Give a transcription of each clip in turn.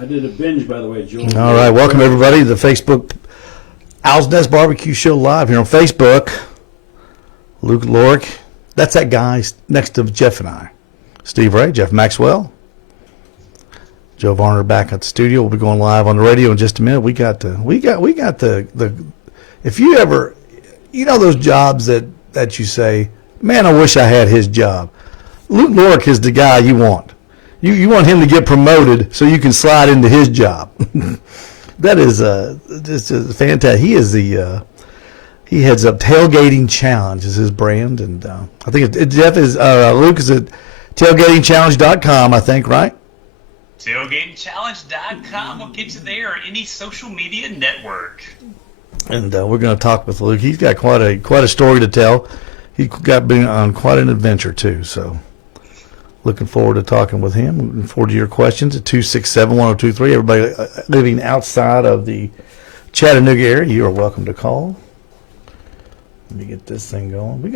I did a binge, by the way, Joel. All right, welcome everybody to the Facebook Owls Nest BBQ Show live here on Facebook. Luke Lorick, that's that guy next to Jeff and I. Steve Ray, Jeff Maxwell, Joe Varner back at the studio. We'll be going live on the radio in just a minute. We got the. If you ever, those jobs that you say, man, I wish I had his job. Luke Lorick is the guy you want. You want him to get promoted so you can slide into his job. That is just fantastic. He is he heads up Tailgating Challenge is his brand, and I think Jeff is Luke is at tailgatingchallenge.com, I think, right? Tailgatingchallenge.com will get you there, or any social media network. And we're going to talk with Luke. He's got quite a story to tell. He's been on quite an adventure too. So, looking forward to talking with him. Looking forward to your questions at 267-1023. Everybody living outside of the Chattanooga area, you are welcome to call. Let me get this thing going. I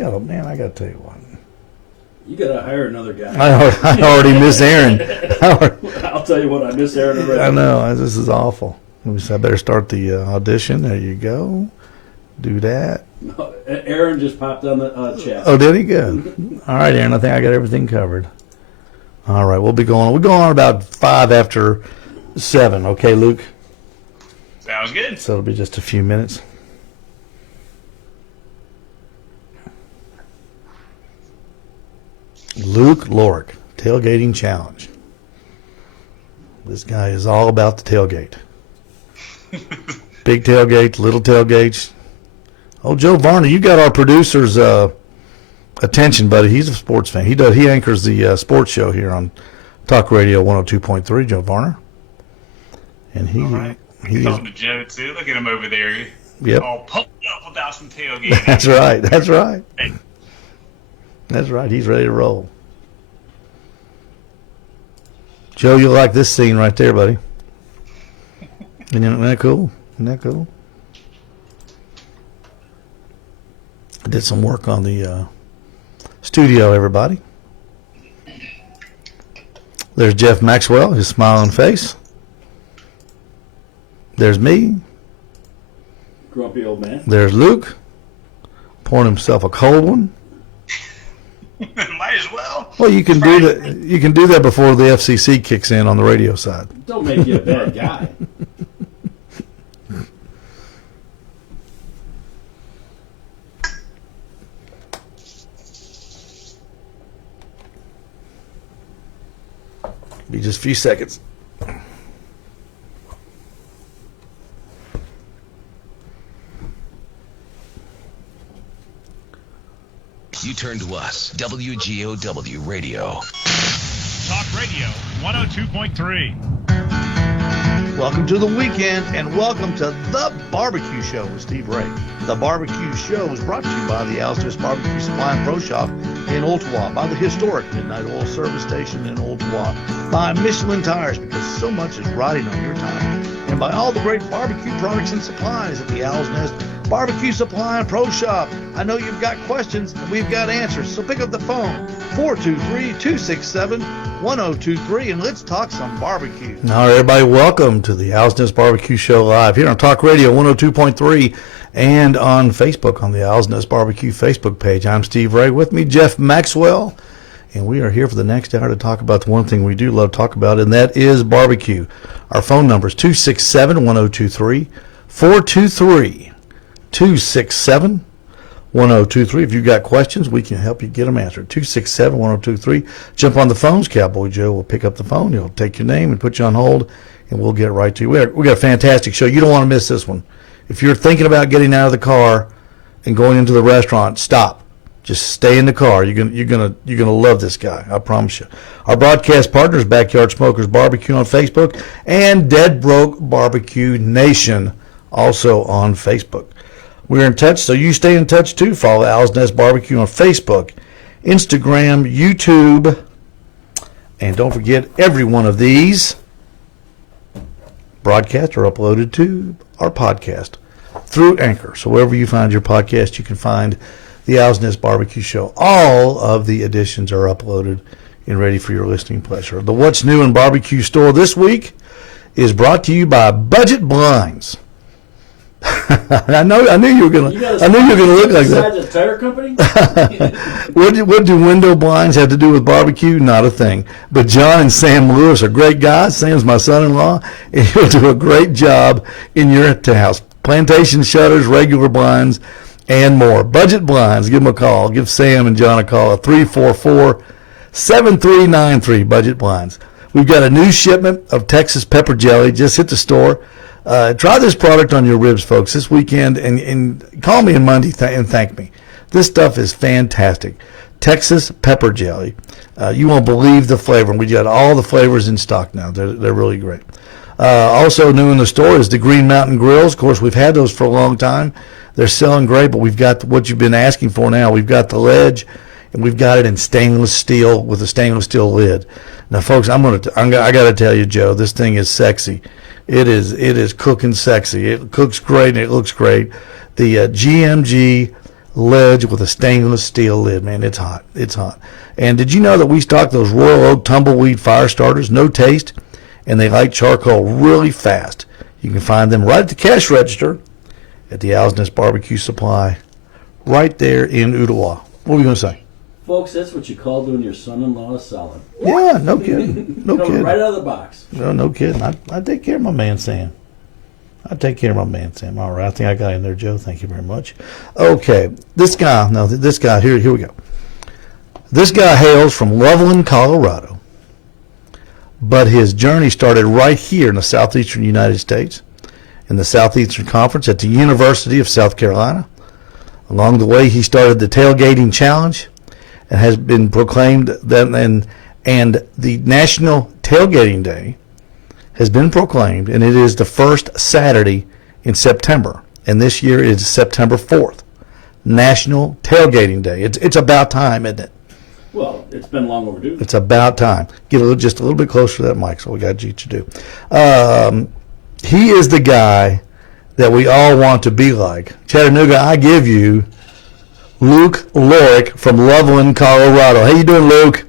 got to tell you what. You got to hire another guy. I already miss Aaron. I'll tell you what, I miss Aaron already. I know. This is awful. I better start the audition. There you go. Do that. No, Aaron just popped on the chat. Oh, did he? Good. All right, Aaron. I think I got everything covered. All right. We'll be going. We're going on about 5 after 7. Okay, Luke? Sounds good. So it'll be just a few minutes. Luke Lorick, Tailgating Challenge. This guy is all about the tailgate. Big tailgates, little tailgates. Oh, Joe Varner, you got our producer's attention, buddy. He's a sports fan. He anchors the sports show here on Talk Radio 102.3, Joe Varner. And all right. He's talking to Joe, too. Look at him over there. Yep. All pumped up about some tailgating. That's right. That's right. That's right. He's ready to roll. Joe, you'll like this scene right there, buddy. Isn't that cool? Isn't that cool? I did some work on the studio, everybody. There's Jeff Maxwell, his smiling face. There's me. Grumpy old man. There's Luke, pouring himself a cold one. Might as well. Well, you can do that. You can do that before the FCC kicks in on the radio side. Don't make you a bad guy. Be just a few seconds. You turn to us, WGOW Radio. Talk Radio 102.3. Welcome to the weekend, and welcome to The Barbecue Show with Steve Ray. The Barbecue Show is brought to you by the Owls Nest Barbecue Supply and Pro Shop in Ottawa, by the historic Midnight Oil Service Station in Ottawa, by Michelin Tires, because so much is riding on your time, and by all the great barbecue products and supplies at the Owls Nest Barbecue Supply and Pro Shop. I know you've got questions, and we've got answers, so pick up the phone, 423-267-1023, and let's talk some barbecue. All right, everybody, welcome to the Owls Nest Barbecue Show live here on Talk Radio 102.3 and on Facebook on the Owls Nest Barbecue Facebook page. I'm Steve Ray. With me, Jeff Maxwell, and we are here for the next hour to talk about the one thing we do love to talk about, and that is barbecue. Our phone number is 267-1023, 423-267-1023. If you've got questions, we can help you get them answered. 267-1023. Jump on the phones. Cowboy Joe will pick up the phone. He'll take your name and put you on hold, and we'll get right to you. We got a fantastic show. You don't want to miss this one. If you're thinking about getting out of the car and going into the restaurant, stop. Just stay in the car. You're gonna love this guy. I promise you. Our broadcast partners, Backyard Smokers Barbecue on Facebook, and Dead Broke Barbecue Nation, also on Facebook. We're in touch, so you stay in touch too. Follow Owls Nest Barbecue on Facebook, Instagram, YouTube, and don't forget, every one of these broadcasts are uploaded to our podcast through Anchor. So wherever you find your podcast, you can find the Owls Nest Barbecue Show. All of the editions are uploaded and ready for your listening pleasure. The What's New in Barbecue store this week is brought to you by Budget Blinds. I knew you were gonna look like that. Besides a tire company? What do window blinds have to do with barbecue? Not a thing. But John and Sam Lewis are great guys. Sam's my son-in-law, and he'll do a great job in your house. Plantation shutters, regular blinds, and more. Budget Blinds. Give them a call. Give Sam and John a call at 344-7393. Budget Blinds. We've got a new shipment of Texas pepper jelly. Just hit the store. Try this product on your ribs, folks, this weekend, and call me on Monday and thank me. This stuff is fantastic. Texas pepper jelly. You won't believe the flavor. We got all the flavors in stock now. They're really great. Also new in the store is the Green Mountain Grills. Of course, we've had those for a long time. They're selling great, but we've got what you've been asking for now. We've got the ledge, and we've got it in stainless steel with a stainless steel lid. Now, folks, I got to tell you, Joe, this thing is sexy. It is cooking sexy. It cooks great and it looks great. The GMG ledge with a stainless steel lid, man, it's hot. It's hot. And did you know that we stock those Royal Oak tumbleweed fire starters? No taste, and they light charcoal really fast. You can find them right at the cash register at the Owls Nest BBQ Supply, right there in Ottawa. What were you going to say? Folks, that's what you call doing your son-in-law a solid. Yeah, no kidding. No Coming kidding. right out of the box. No kidding. I take care of my man, Sam. All right, I think I got in there, Joe. Thank you very much. Okay, this guy, here we go. This guy hails from Loveland, Colorado, but his journey started right here in the southeastern United States, in the Southeastern Conference at the University of South Carolina. Along the way, he started the Tailgating Challenge, and has been proclaimed and the National Tailgating Day has been proclaimed, and it is the first Saturday in September, and this year is September 4th, National Tailgating Day. It's about time, isn't it? Well, it's been long overdue. It's about time. Get just a little bit closer to that mic, so we got you to do. He is the guy that we all want to be like. Chattanooga, I give you Luke Lorick from Loveland, Colorado. How you doing, Luke?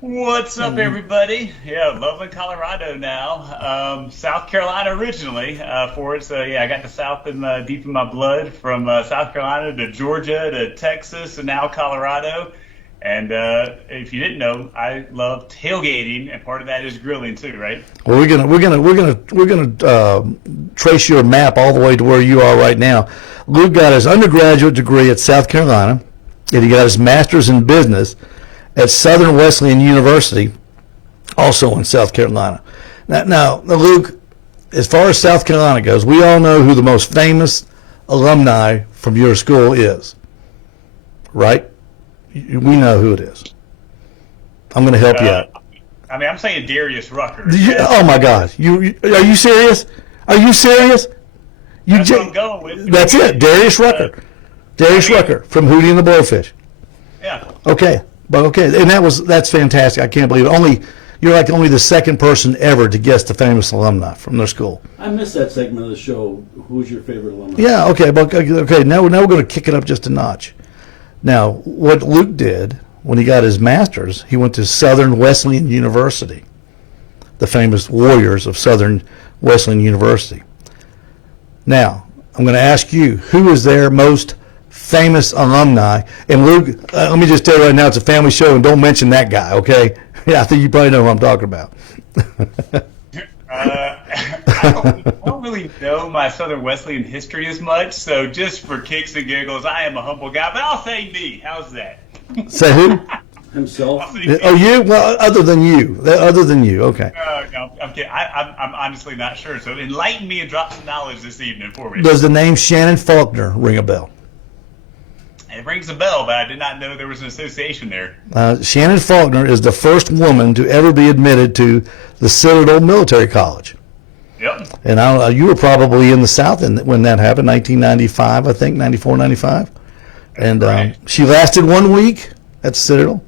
What's up, everybody? Yeah, Loveland, Colorado now. South Carolina originally for it. So, yeah, I got the South deep in my blood, from South Carolina to Georgia to Texas and now Colorado. And if you didn't know, I love tailgating, and part of that is grilling too, right? Well, we're gonna trace your map all the way to where you are right now. Luke got his undergraduate degree at South Carolina, and he got his master's in business at Southern Wesleyan University, also in South Carolina. Now, Luke, as far as South Carolina goes, we all know who the most famous alumni from your school is, right? We know who it is. I'm going to help you out. I mean, I'm saying Darius Rucker. Oh my gosh! Are you serious? Are you serious? That's what I'm going with. That's it, Darius Rucker. Rucker from Hootie and the Blowfish. Yeah. Okay, and that's fantastic. I can't believe it. You're like only the second person ever to guess the famous alumni from their school. I missed that segment of the show. Who's your favorite alumni? Yeah. Okay. Now we're going to kick it up just a notch. Now, what Luke did when he got his master's, he went to Southern Wesleyan University, the famous Warriors of Southern Wesleyan University. Now, I'm going to ask you, who is their most famous alumni? And Luke, let me just tell you right now, it's a family show, and don't mention that guy, okay? Yeah, I think you probably know who I'm talking about. I don't really know my Southern Wesleyan history as much, so just for kicks and giggles, I am a humble guy, but I'll say me. How's that? Say who? Himself. Oh, you? Well, other than you. Okay. No, I'm kidding. I'm honestly not sure, so enlighten me and drop some knowledge this evening for me. Does the name Shannon Faulkner ring a bell? It rings a bell, but I did not know there was an association there. Shannon Faulkner is the first woman to ever be admitted to the Citadel Military College. Yep. And you were probably in the South when that happened, 1995, I think, 94, 95. And right. She lasted 1 week at the Citadel,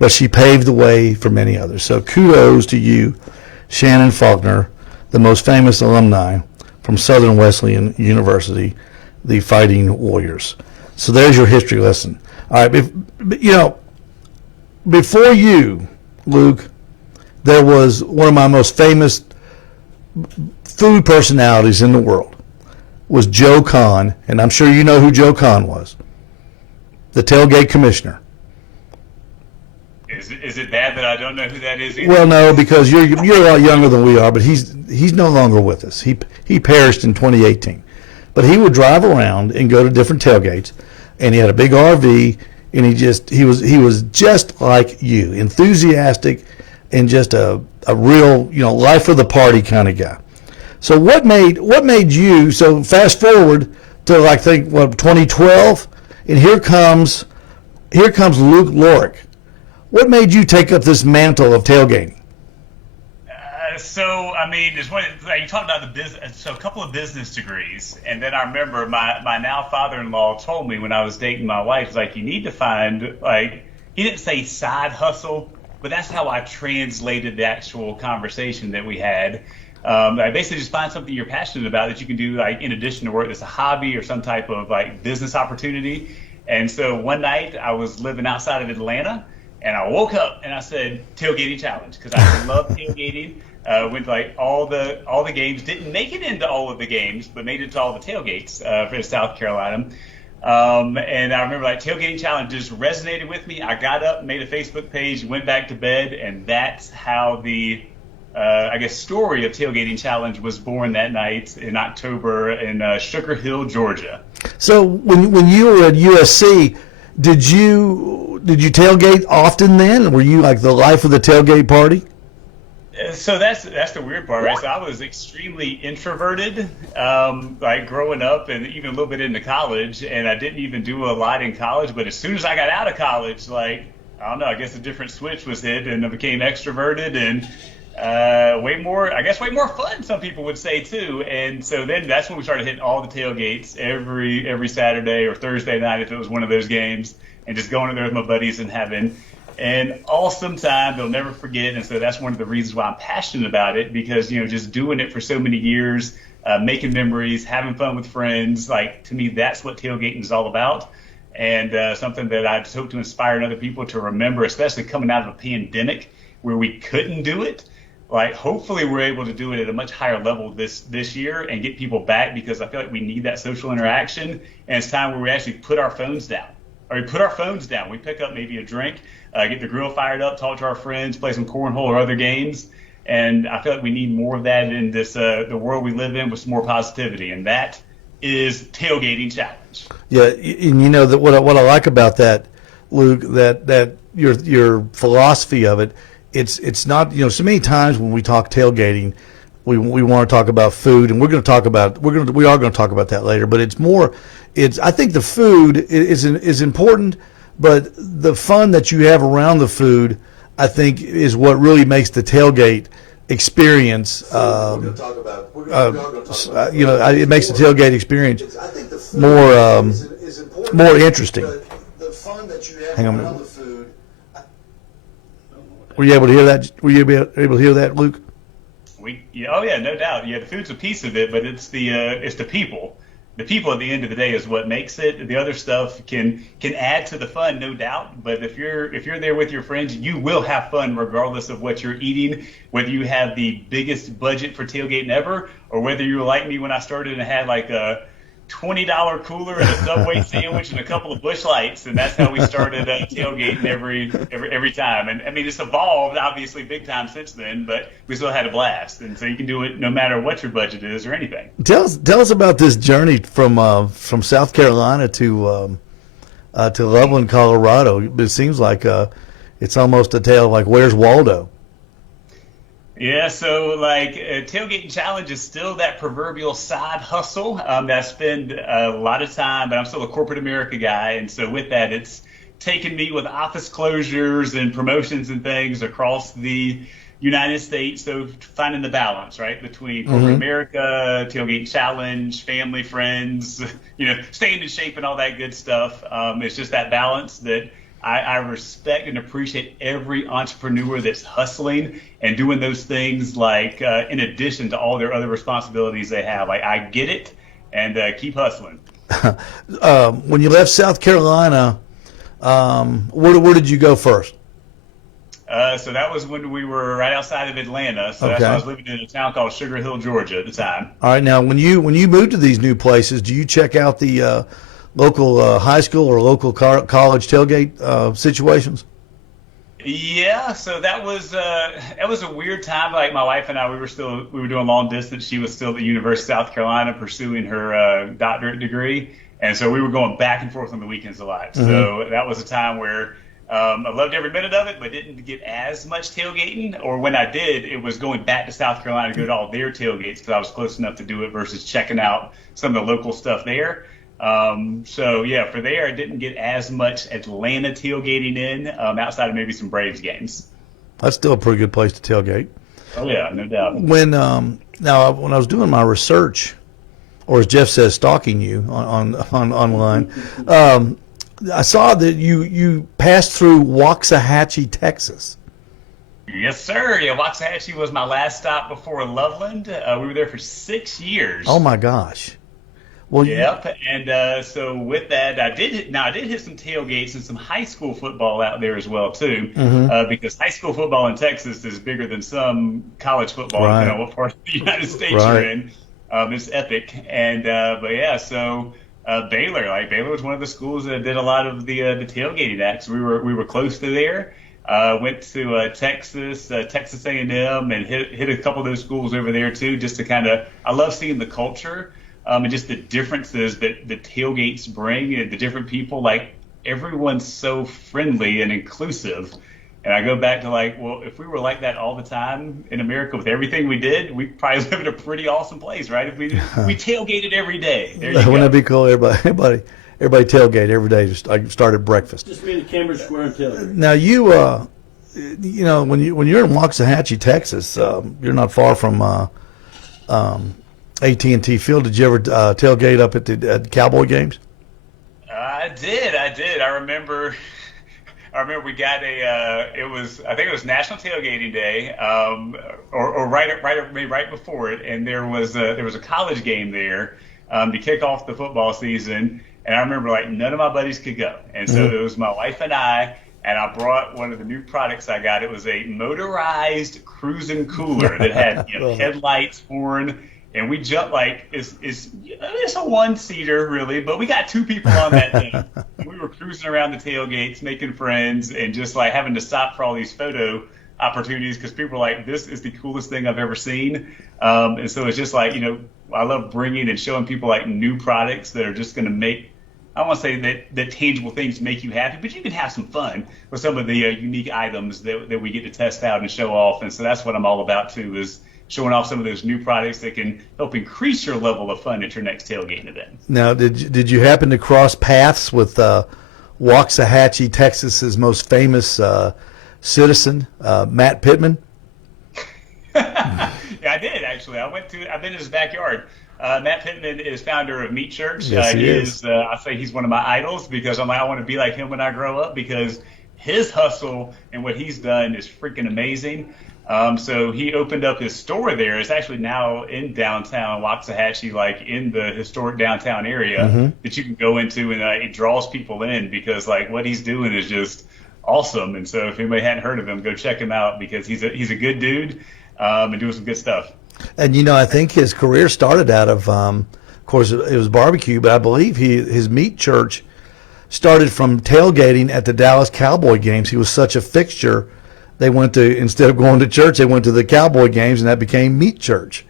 but she paved the way for many others. So kudos to you, Shannon Faulkner, the most famous alumni from Southern Wesleyan University, the Fighting Warriors. So there's your history lesson. All right, before you, Luke, there was one of my most famous food personalities in the world was Joe Kahn, and I'm sure you know who Joe Kahn was, the tailgate commissioner. Is it bad that I don't know who that is either? Well, no, because you're a lot younger than we are, but he's no longer with us. He perished in 2018. But he would drive around and go to different tailgates, and he had a big RV, and he was just like you, enthusiastic, and just a real life of the party kind of guy. So what made you? So fast forward to 2012, and here comes Luke Lorick. What made you take up this mantle of tailgating? So I mean, it's one you talked about the business. So a couple of business degrees, and then I remember my now father-in-law told me when I was dating my wife, like, you need to find, he didn't say side hustle, but that's how I translated the actual conversation that we had. I basically just find something you're passionate about that you can do in addition to work that's a hobby or some type of business opportunity. And so one night I was living outside of Atlanta. And I woke up and I said, tailgating challenge, because I love tailgating. Went to all the games, didn't make it into all of the games, but made it to all the tailgates for South Carolina. And I remember tailgating challenge just resonated with me. I got up, made a Facebook page, went back to bed, and that's how the story of tailgating challenge was born that night in October in Sugar Hill, Georgia. So when you were at USC, did you tailgate often then? Were you the life of the tailgate party? So that's the weird part, right? So I was extremely introverted, growing up and even a little bit into college, and I didn't even do a lot in college. But as soon as I got out of college, I don't know, I guess a different switch was hit, and I became extroverted and way more fun, some people would say too. And so then that's when we started hitting all the tailgates every Saturday or Thursday night if it was one of those games, and just going in there with my buddies and having an awesome time they'll never forget. And so that's one of the reasons why I'm passionate about it, because just doing it for so many years, making memories, having fun with friends, to me that's what tailgating is all about. And something that I just hope to inspire other people to remember, especially coming out of a pandemic where we couldn't do it. Hopefully we're able to do it at a much higher level this year and get people back, because I feel like we need that social interaction. And it's time where we actually put our phones down. We pick up maybe a drink, get the grill fired up, talk to our friends, play some cornhole or other games. And I feel like we need more of that in this the world we live in, with some more positivity. And that is tailgating challenge. Yeah, and that what I like about that, Luke, that your philosophy of it. It's not, so many times when we talk tailgating, we want to talk about food, and we are going to talk about that later. But I think the food is important, but the fun that you have around the food, I think, is what really makes the tailgate experience. It makes the tailgate experience more interesting. The fun that you have Hang on a around minute. the food. Were you able to hear that? Were you able to hear that, Luke? No doubt. Yeah, the food's a piece of it, but it's the people. The people at the end of the day is what makes it. The other stuff can add to the fun, no doubt. But if you're there with your friends, you will have fun regardless of what you're eating, whether you have the biggest budget for tailgating ever, or whether you were like me when I started and had a $20 cooler and a Subway sandwich and a couple of Busch Lights, and that's how we started tailgating every time. And I mean, it's evolved obviously big time since then, but we still had a blast. And so you can do it no matter what your budget is or anything. Tell us about this journey from South Carolina to Loveland, Colorado. It seems like it's almost a tale of Where's Waldo? Yeah, so tailgating challenge is still that proverbial side hustle that I spend a lot of time, but I'm still a corporate America guy. And so with that, it's taken me with office closures and promotions and things across the United States. So finding the balance, right, between corporate America, tailgating challenge, family, friends, staying in shape and all that good stuff. It's just that balance that I respect and appreciate every entrepreneur that's hustling and doing those things in addition to all their other responsibilities they have. I get it, and keep hustling. When you left South Carolina, where did you go first? So that was when we were right outside of Atlanta. So that's Okay. when I was living in a town called Sugar Hill, Georgia at the time. All right, now when you move to these new places, do you check out the local high school or local college tailgate situations? Yeah, so that was a weird time. Like my wife and I, we were doing long distance. She was still at the University of South Carolina pursuing her doctorate degree, and so we were going back and forth on the weekends a lot. So that was a time where I loved every minute of it, but didn't get as much tailgating. Or when I did, it was going back to South Carolina to go to all their tailgates because I was close enough to do it versus checking out some of the local stuff there. So yeah, for there, I didn't get as much Atlanta tailgating in outside of maybe some Braves games. That's still a pretty good place to tailgate. Oh yeah, no doubt. When now when I was doing my research, or as Jeff says, stalking you on online, I saw that you passed through Waxahachie, Texas. Yes, sir. Yeah, Waxahachie was my last stop before Loveland. We were there for 6 years. Oh my gosh! Well, Yep, and so with that, I did hit some tailgates and some high school football out there as well too, because high school football in Texas is bigger than some college football, Right. depending on what part of the United States Right. you're in. It's epic, and but yeah, so Baylor was one of the schools that did a lot of the tailgating acts. We were close to there. Went to Texas A&M, and hit a couple of those schools over there too, just to kind of. I love seeing the culture. And just the differences that the tailgates bring and the different people, like everyone's so friendly and inclusive. And I go back to like, well, if we were like that all the time in America with everything we did, we'd probably live in a pretty awesome place, right? If we tailgated every day. There you wouldn't go. that be cool? Everybody tailgate every day. Just I started breakfast. Just me and Cambridge Square and Taylor. Now you when you're in Waxahachie, Texas, you're not far from AT&T Field. Did you ever tailgate up at the Cowboy games? I did. I remember we got I think it was National Tailgating Day, or right before it, and there was a college game there to kick off the football season, and I remember like none of my buddies could go, and so it was my wife and I. And I brought one of the new products I got. It was a motorized cruising cooler that had headlights, horn, and we jumped like it's a one-seater really, but we got 2 people on that thing. We were cruising around the tailgates, making friends, and just like having to stop for all these photo opportunities because people were like, "This is the coolest thing I've ever seen." And so it's just like I love bringing and showing people like new products that are just going to make. I don't want to say that tangible things make you happy, but you can have some fun with some of the unique items that we get to test out and show off. And so that's what I'm all about too, is showing off some of those new products that can help increase your level of fun at your next tailgating event. Now, did you happen to cross paths with Waxahachie, Texas's most famous citizen, Matt Pittman? Yeah, I did actually. I've been in his backyard. Matt Pittman is founder of Meat Church. Yes, he is. I say he's one of my idols because I'm like, I want to be like him when I grow up because his hustle and what he's done is freaking amazing. So he opened up his store there. It's actually now in downtown Waxahachie, like in the historic downtown area that you can go into, and it draws people in because like what he's doing is just awesome. And so if anybody hadn't heard of him, go check him out because he's a good dude and doing some good stuff. And I think his career started out of course, it was barbecue, but I believe his Meat Church started from tailgating at the Dallas Cowboy games. He was such a fixture. They went to, instead of going to church, they went to the Cowboy games, and that became Meat Church.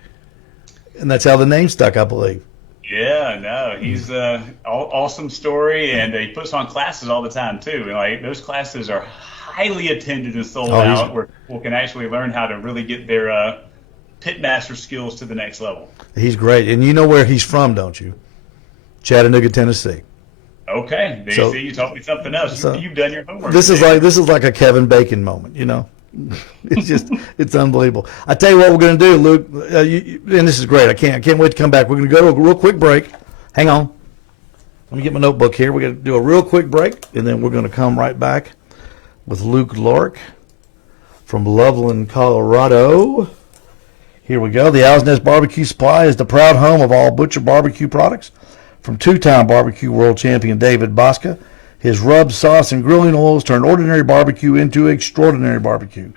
And that's how the name stuck, I believe. Yeah, no, he's awesome story, and he puts on classes all the time too. And like those classes are highly attended and sold out, where people can actually learn how to really get their pitmaster skills to the next level. He's great, and you know where he's from, don't you? Chattanooga, Tennessee. Okay, there you see, you taught me something else. You've done your homework. This is like a Kevin Bacon moment, It's unbelievable. I tell you what we're going to do, Luke, and this is great. I can't wait to come back. We're going to go to a real quick break. Hang on. Let me get my notebook here. We're going to do a real quick break, and then we're going to come right back with Luke Lorick from Loveland, Colorado. Here we go. The Owls Nest Barbecue Supply is the proud home of all Butcher barbecue products from two-time barbecue world champion David Bosca. His rub, sauce, and grilling oils turn ordinary barbecue into extraordinary barbecue.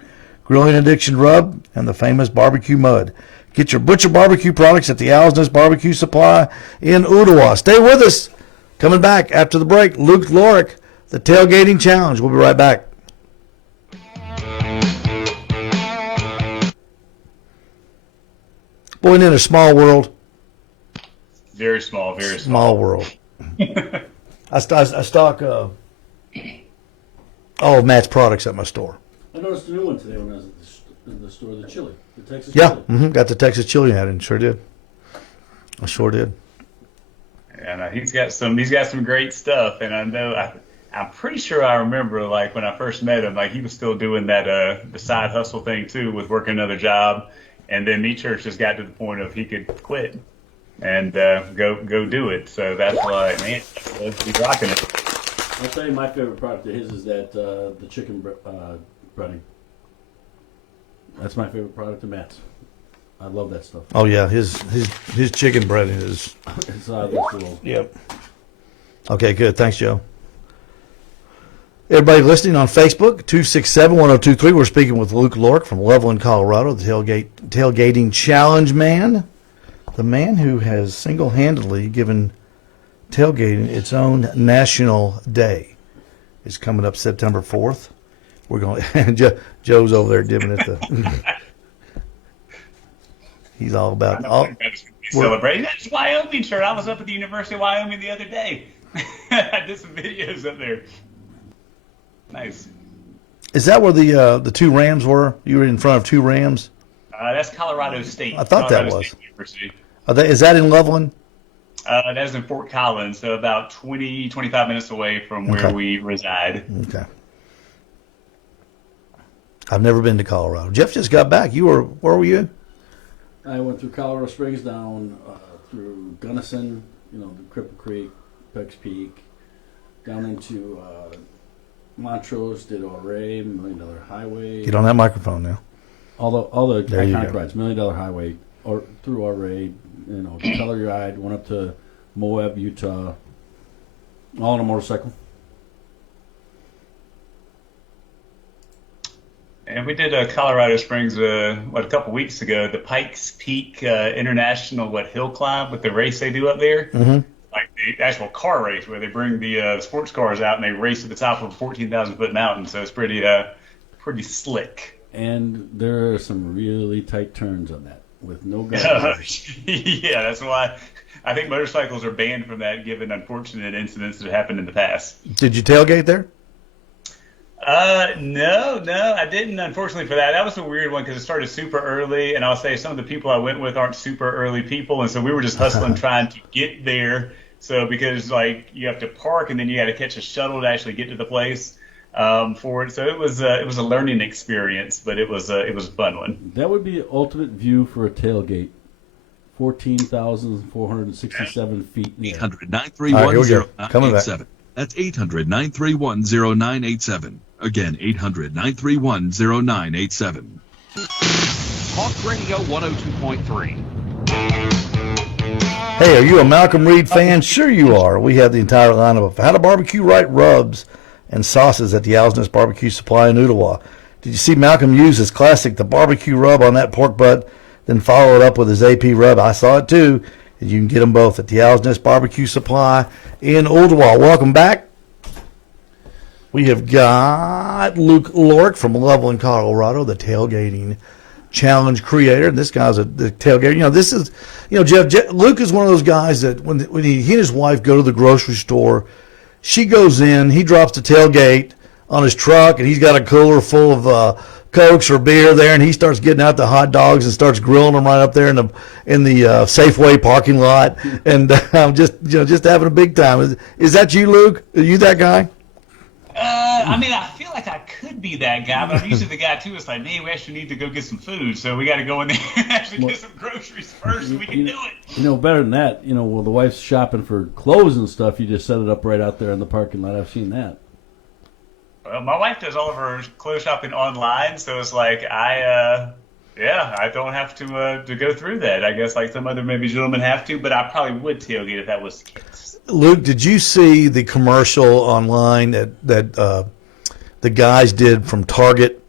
Grilling Addiction Rub and the famous barbecue mud. Get your Butcher Barbecue products at the Owls Nest BBQ Supply in Ottawa. Stay with us. Coming back after the break, Luke Lorick, the Tailgating Challenge. We'll be right back. Boy, in a small world. Very small, very Small world. I stock all of Matt's products at my store. I noticed a new one today when I was in the store, the chili, the Texas Yeah, chili. got the Texas chili hat in. Sure did. I sure did. And he's got some great stuff. And I know I'm pretty sure I remember like when I first met him, like he was still doing that the side hustle thing too, with working another job. And then Meat Church just got to the point of he could quit and go do it. So that's why, man, he's rocking it. I'll tell you, my favorite product of his is that the chicken breading. That's my favorite product of Matt's. I love that stuff. Oh yeah, his chicken breading is. It's out of this world. Yep. Okay, good. Thanks, Joe. Everybody listening on Facebook, 267-1023. We're speaking with Luke Lorick from Loveland, Colorado, the tailgating challenge man. The man who has single-handedly given tailgating its own national day. It's coming up September 4th. We're going. Joe's over there dipping at the. He's all about. Celebrating. That's Wyoming shirt. I was up at the University of Wyoming the other day. I did some videos up there. Nice. Is that where the two Rams were? You were in front of two Rams? That's Colorado State. I thought Colorado that was. State University. Is that in Loveland? That is in Fort Collins, so about 20, 25 minutes away from where we reside. Okay. I've never been to Colorado. Jeff just got back. Where were you? I went through Colorado Springs, down through Gunnison, the Cripple Creek, Peck's Peak, down into Montrose, did Ouray, $1 Million Highway. Get on that microphone now. All the There you iconic go. rides, $1 Million Highway, or through Ouray, Telluride, went up to Moab, Utah, all on a motorcycle. And we did Colorado Springs, a couple weeks ago, the Pikes Peak International hill climb with the race they do up there. Mm-hmm. Like the actual car race where they bring the sports cars out and they race to the top of a 14,000-foot mountain. So it's pretty slick. And there are some really tight turns on that with no guidance. Yeah, that's why I think motorcycles are banned from that, given unfortunate incidents that happened in the past. Did you tailgate there? No, I didn't, unfortunately, for that. That was a weird one because it started super early, and I'll say some of the people I went with aren't super early people, and so we were just hustling trying to get there. So because you have to park and then you got to catch a shuttle to actually get to the place for it. So it was a learning experience, but it was a fun one. That would be the ultimate view for a tailgate. 14,467 feet in the air. 800-931-0987. That's 800-931-0987. Again, 800-931-0987. Talk Radio 102.3. Hey, are you a Malcolm Reed fan? Sure you are. We have the entire lineup of how to barbecue right rubs and sauces at the Owls Nest BBQ Supply in Ottawa. Did you see Malcolm use his classic, the barbecue rub on that pork butt, then follow it up with his AP rub? I saw it too. And you can get them both at the Owls Nest BBQ Supply in Ottawa. Welcome back. We have got Luke Lorick from Loveland, Colorado, the tailgating challenge creator. This guy's the tailgater. This is, Jeff, Luke is one of those guys that when he and his wife go to the grocery store, she goes in, he drops the tailgate on his truck, and he's got a cooler full of Cokes or beer there, and he starts getting out the hot dogs and starts grilling them right up there in the Safeway parking lot, and just having a big time. Is that you, Luke? Are you that guy? I feel like I could be that guy, but I'm usually the guy too. It's like, man, we actually need to go get some food, so we got to go in there and actually get some groceries first, so we can do it. Better than that, while the wife's shopping for clothes and stuff, you just set it up right out there in the parking lot. I've seen that. Well, my wife does all of her clothes shopping online, so it's like I Yeah, I don't have to go through that. I guess like some other maybe gentlemen have to, but I probably would tailgate if that was the case. Luke, did you see the commercial online that the guys did from Target?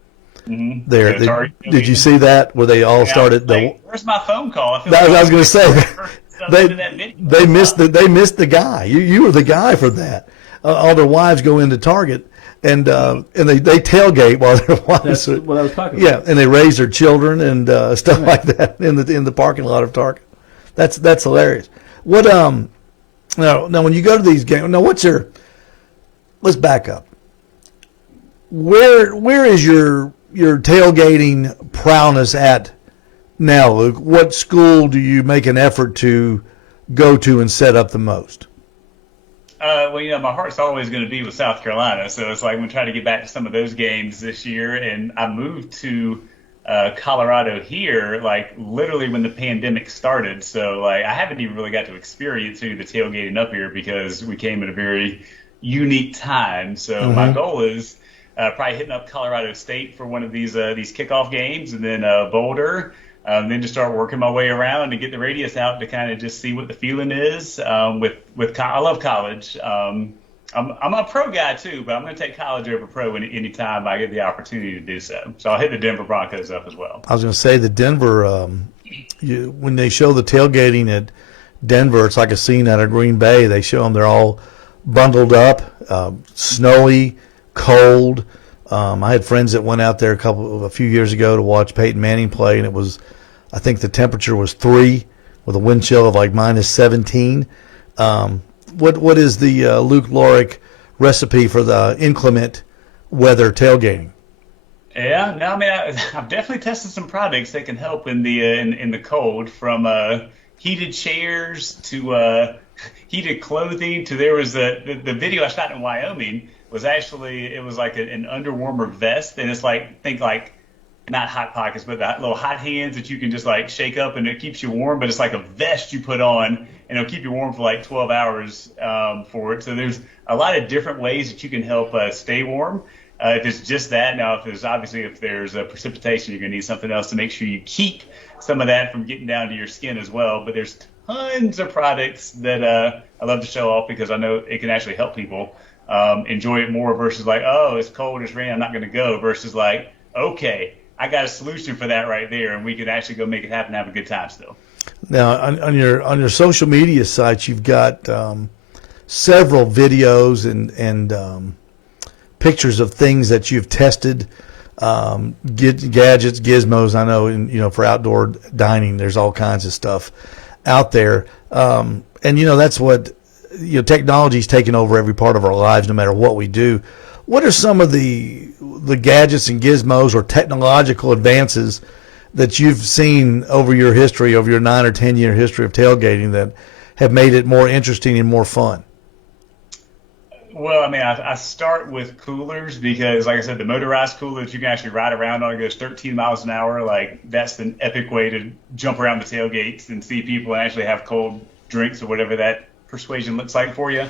Mm-hmm. There, did you see that where they all started? Where's my phone call? I was going to say they missed the guy. You were the guy for that. All their wives go into Target. And they tailgate while their wives. That's what I was talking about. Yeah, and they raise their children and stuff like that in the parking lot of Target. That's hilarious. What now when you go to these games, let's back up. Where is your tailgating prowess at now, Luke? What school do you make an effort to go to and set up the most? Well, my heart's always going to be with South Carolina, so it's like I'm going to try to get back to some of those games this year. And I moved to Colorado here, like literally when the pandemic started. So like I haven't even really got to experience the tailgating up here because we came at a very unique time. So my goal is probably hitting up Colorado State for one of these kickoff games, and then Boulder. Then to start working my way around and get the radius out to kind of just see what the feeling is. I love college. I'm a pro guy too, but I'm going to take college over pro any time I get the opportunity to do so. So I'll hit the Denver Broncos up as well. I was going to say the Denver, when they show the tailgating at Denver, it's like a scene out of Green Bay. They show them, they're all bundled up, snowy, cold. I had friends that went out there a few years ago to watch Peyton Manning play, and it was, I think the temperature was 3 with a wind chill of like -17. What is the Luke Lorick recipe for the inclement weather tailgating? Yeah, no, I mean I've definitely tested some products that can help in the cold, from heated chairs to heated clothing to there was the video I shot in Wyoming was actually, it was like an underwarmer vest, and it's like, think like not hot pockets, but that little hot hands that you can just like shake up and it keeps you warm, but it's like a vest you put on and it'll keep you warm for like 12 hours for it. So there's a lot of different ways that you can help stay warm. If it's just that, now if there's precipitation, you're gonna need something else to make sure you keep some of that from getting down to your skin as well. But there's tons of products that I love to show off because I know it can actually help people enjoy it more versus like, oh, it's cold, it's raining, I'm not going to go, versus like, okay, I got a solution for that right there, and we can actually go make it happen and have a good time still. Now, on your social media sites, you've got several videos and pictures of things that you've tested, gadgets, gizmos. I know, for outdoor dining, there's all kinds of stuff out there, and that's what. Technology's taken over every part of our lives, no matter what we do. What are some of the gadgets and gizmos or technological advances that you've seen over your history, over your 9 or 10 year history of tailgating, that have made it more interesting and more fun? Well, I mean, I start with coolers because, like I said, the motorized cooler that you can actually ride around on goes 13 miles an hour. Like, that's an epic way to jump around the tailgates and see people and actually have cold drinks or whatever that persuasion looks like for you.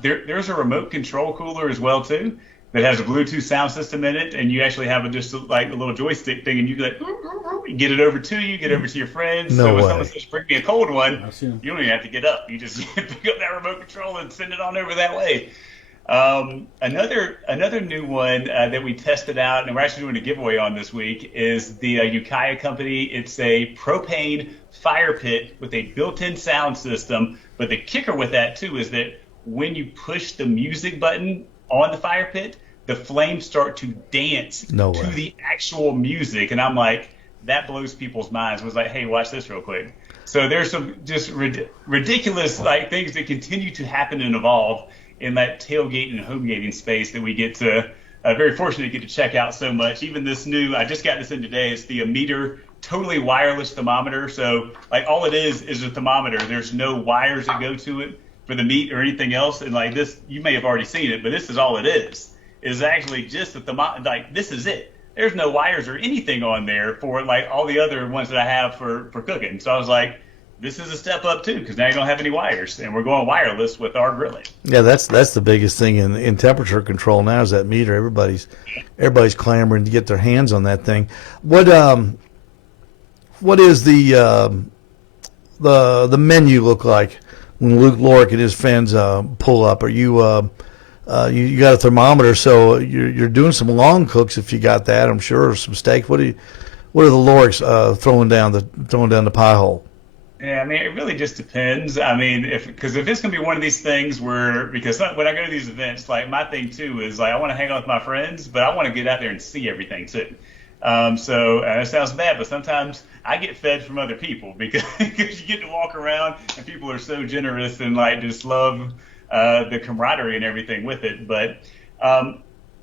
There's a remote control cooler as well too that has a Bluetooth sound system in it, and you actually have just like a little joystick thing, and you can like get it over to you, get over to your friends. No so when way. someone says bring me a cold one, you don't even have to get up. You just pick up that remote control and send it on over that way. Another new one that we tested out, and we're actually doing a giveaway on this week, is the Ukiah company. It's a propane fire pit with a built-in sound system. But the kicker with that too is that when you push the music button on the fire pit, the flames start to dance to the actual music. And I'm like, that blows people's minds. It was like, hey, watch this real quick. So there's some just ridiculous like things that continue to happen and evolve in that tailgate and home gating space that we get to, very fortunate to get to check out so much. Even this new, I just got this in today, it's the meter, totally wireless thermometer. So like all it is a thermometer. There's no wires that go to it for the meat or anything else. And like this, you may have already seen it, but this is all it is actually just a thermometer. Like this is it. There's no wires or anything on there for like all the other ones that I have for cooking. So I was like, this is a step up too, because now you don't have any wires, and we're going wireless with our grilling. Yeah, that's the biggest thing in temperature control now is that meter. Everybody's clamoring to get their hands on that thing. What what is the menu look like when Luke Lorick and his friends pull up? Are you you got a thermometer, so you're doing some long cooks if you got that, I'm sure, or some steak. What are the Loricks throwing down the pie hole? Yeah, I mean, it really just depends. I mean, because if it's going to be one of these things because when I go to these events, like my thing too is like I want to hang out with my friends, but I want to get out there and see everything too. So it sounds bad, but sometimes I get fed from other people because you get to walk around and people are so generous and like just love the camaraderie and everything with it. But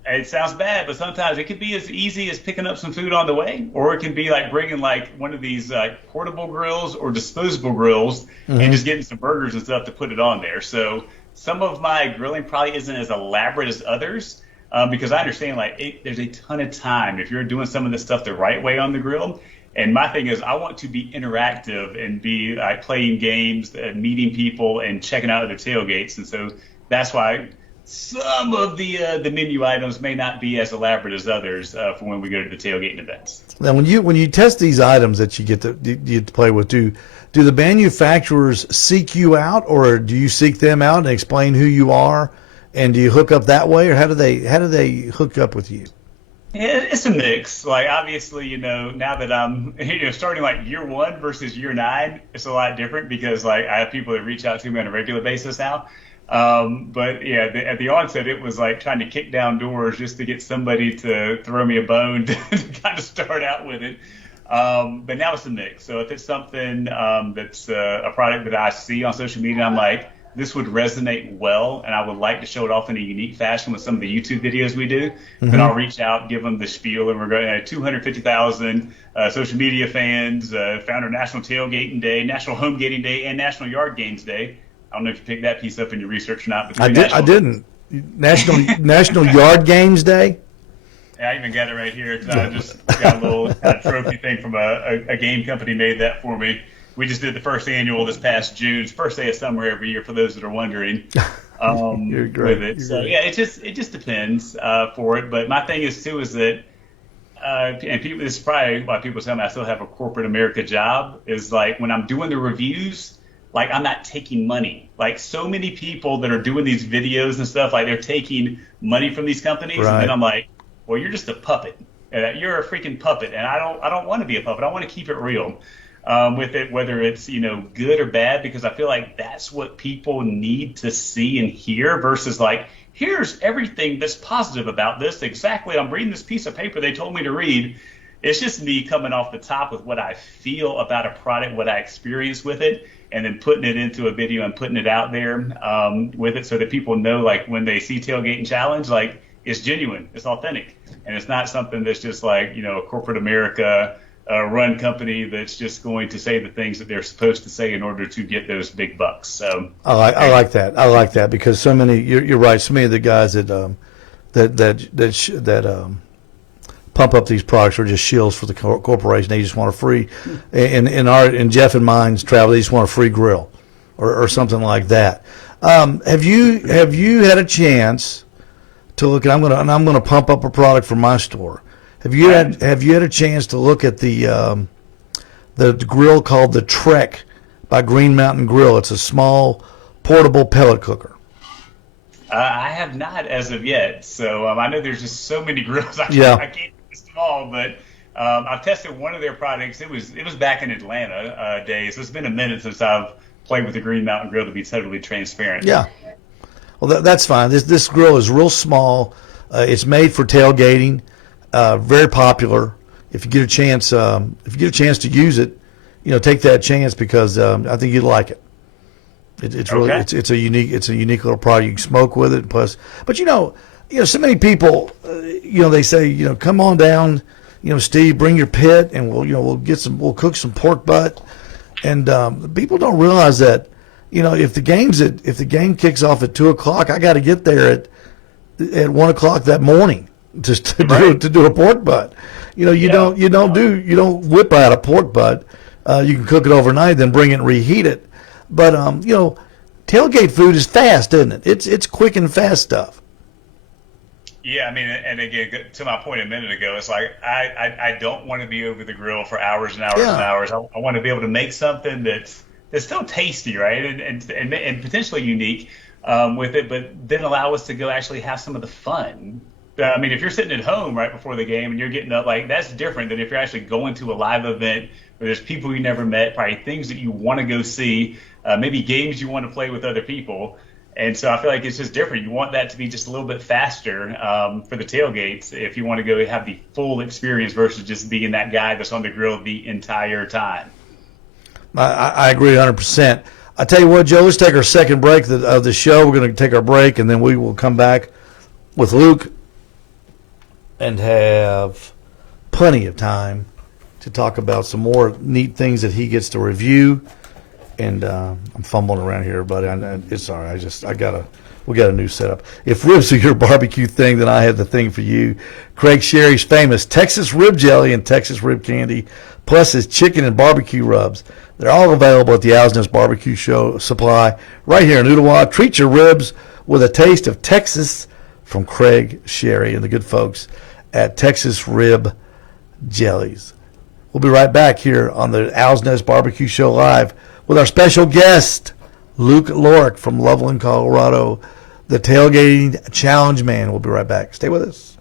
it sounds bad, but sometimes it could be as easy as picking up some food on the way, or it can be like bringing like one of these portable grills or disposable grills and just getting some burgers and stuff to put it on there. So some of my grilling probably isn't as elaborate as others because I understand like there's a ton of time if you're doing some of this stuff the right way on the grill. And my thing is I want to be interactive and be playing games, meeting people, and checking out other tailgates. And so that's why some of the menu items may not be as elaborate as others for when we go to the tailgating events. Now, when you test these items that you get to play with, do the manufacturers seek you out, or do you seek them out and explain who you are, and do you hook up that way, or how do they hook up with you? Yeah, it's a mix. Like obviously, now that I'm starting like year 1 versus year 9, it's a lot different because like I have people that reach out to me on a regular basis now. But yeah, at the onset, it was like trying to kick down doors just to get somebody to throw me a bone to kind of start out with it. But now it's a mix. So if it's something that's a product that I see on social media, I'm like, this would resonate well, and I would like to show it off in a unique fashion with some of the YouTube videos we do, then I'll reach out, give them the spiel, and we're going to 250,000 social media fans, founder National Tailgating Day, National Homegating Day, and National Yard Games Day. I don't know if you picked that piece up in your research or not. But I didn't. National Yard Games Day? Yeah, I even got it right here. I just got a little trophy thing from a game company made that for me. We just did the first annual this past June. It's first day of summer every year for those that are wondering. You're great. With it. So yeah, it just depends for it. But my thing is too is that and people, this is probably why people tell me I still have a corporate America job, is like when I'm doing the reviews, like I'm not taking money. Like so many people that are doing these videos and stuff, like they're taking money from these companies, right. And then I'm like, well, you're just a puppet. You're a freaking puppet, and I don't want to be a puppet. I want to keep it real with it, whether it's good or bad, because I feel like that's what people need to see and hear versus like, here's everything that's positive about this. Exactly, I'm reading this piece of paper they told me to read. It's just me coming off the top with what I feel about a product, what I experience with it, and then putting it into a video and putting it out there with it so that people know, like, when they see Tailgating Challenge, like, it's genuine, it's authentic, and it's not something that's just like, a corporate America run company that's just going to say the things that they're supposed to say in order to get those big bucks. So I like that. I like that because so many. You're right. So many of the guys that pump up these products are just shills for the corporation. They just want a free. In Jeff and mine's travel, they just want a free grill, or something like that. Have you had a chance to look at? I'm gonna pump up a product for my store. Have you had a chance to look at the grill called the Trek by Green Mountain Grill? It's a small portable pellet cooker. I have not as of yet. So I know there's just so many grills. I can't list them all, but I've tested one of their products. It was back in Atlanta days. So it's been a minute since I've played with the Green Mountain Grill, to be totally transparent. Yeah. Well, that's fine. This grill is real small. It's made for tailgating. Very popular. If you get a chance, to use it, take that chance because I think you'd like it. It's really it's a unique little product. You can smoke with it. Plus, but so many people, they say, come on down, Steve, bring your pit, and we'll cook some pork butt. And people don't realize that, if the game kicks off at 2:00, I got to get there at 1:00 that morning. Just to do a pork butt, you don't whip out a pork butt. You can cook it overnight, then bring it and reheat it. But tailgate food is fast, isn't it? It's quick and fast stuff. Yeah, I mean, and again, to my point a minute ago, it's like I don't want to be over the grill for hours and hours and hours. I want to be able to make something that's still tasty, right, and potentially unique with it, but then allow us to go actually have some of the fun. I mean, if you're sitting at home right before the game and you're getting up, like that's different than if you're actually going to a live event where there's people you never met, probably things that you want to go see, maybe games you want to play with other people. And so I feel like it's just different. You want that to be just a little bit faster for the tailgates if you want to go have the full experience versus just being that guy that's on the grill the entire time. I agree 100%. I tell you what, Joe, let's take our second break of the show. We're going to take our break, and then we will come back with Luke and have plenty of time to talk about some more neat things that he gets to review. And I'm fumbling around here, buddy. It's all right. We got a new setup. If ribs are your barbecue thing, then I have the thing for you. Craig Sherry's famous Texas rib jelly and Texas rib candy, plus his chicken and barbecue rubs. They're all available at the Owls Nest BBQ Show supply right here in Ottawa. Treat your ribs with a taste of Texas from Craig Sherry and the good folks at Texas Rib Jellies. We'll be right back here on the Owls Nest BBQ Show Live with our special guest, Luke Lorick from Loveland, Colorado, the Tailgating Challenge Man. We'll be right back. Stay with us.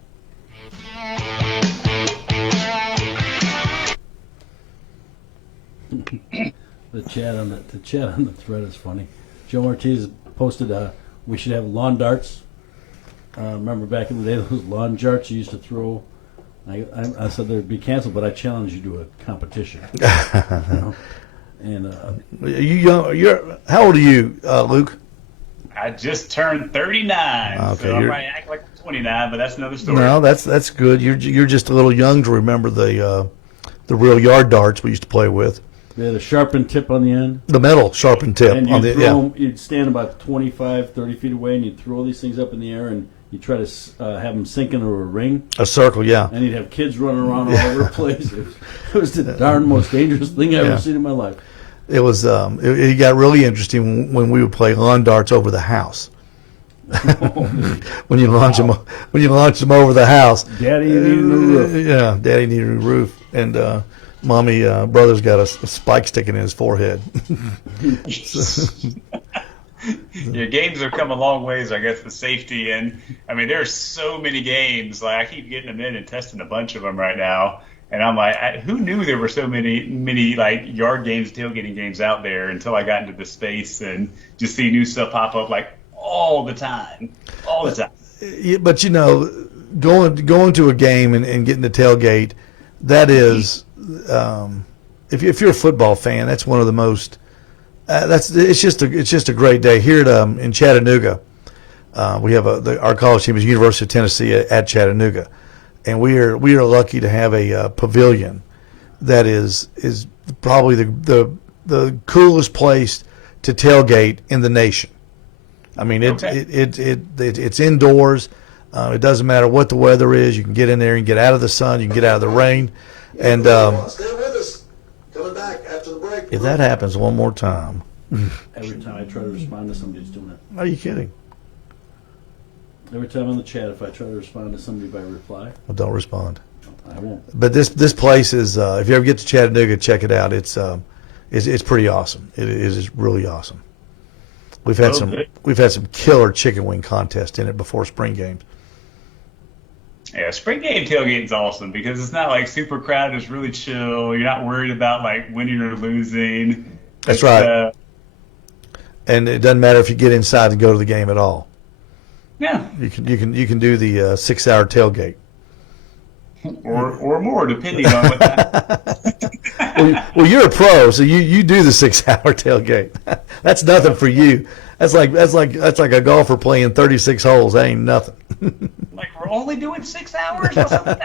The chat on the thread is funny. Joe Ortiz posted we should have lawn darts. Remember back in the day, those lawn darts you used to throw. I said they'd be canceled, but I challenged you to a competition. You know? And how old are you, Luke? I just turned 39, okay, so I'm probably acting like I'm 29, but that's another story. No, that's good. You're just a little young to remember the real yard darts we used to play with. They had a sharpened tip on the end. The metal sharpened tip. And you'd stand about 25, 30 feet away, and you'd throw these things up in the air, and you'd try to have them sink into a ring. A circle, yeah. And you'd have kids running around all over the place. It was the darn most dangerous thing I've ever seen in my life. It was. It got really interesting when we would play lawn darts over the house. When you launch them over the house. Daddy needed a new roof. Yeah, Daddy needed a new roof, and brother's got a spike sticking in his forehead. Your games have come a long ways, I guess, with safety, and I mean there's so many games. Like I keep getting them in and testing a bunch of them right now. And I'm like, who knew there were so many like yard games, tailgating games out there until I got into the space and just see new stuff pop up like all the time. But going to a game and getting to tailgate, that is, if you're a football fan, that's one of the most. It's just a great day here in Chattanooga. We have our college team is University of Tennessee at Chattanooga. And we are lucky to have a pavilion that is probably the coolest place to tailgate in the nation. I mean, it's indoors. It doesn't matter what the weather is. You can get in there and get out of the sun. You can get out of the rain. And stay with us. Coming back after the break. If that happens one more time, every time I try to respond to somebody who's doing it. Are you kidding? Every time on the chat, if I try to respond to somebody by reply, well, don't respond. I won't. But this place is. If you ever get to Chattanooga, check it out. It's pretty awesome. It is really awesome. We've had some killer chicken wing contests in it before spring games. Yeah, spring game tailgating is awesome because it's not like super crowded. It's really chill. You're not worried about like winning or losing. That's right. And it doesn't matter if you get inside and go to the game at all. Yeah, you can do the 6-hour tailgate, or more depending on what time. well, you're a pro, so you do the 6-hour tailgate. That's nothing for you. That's like a golfer playing 36 holes. That ain't nothing. Like we're only doing 6 hours. What's up with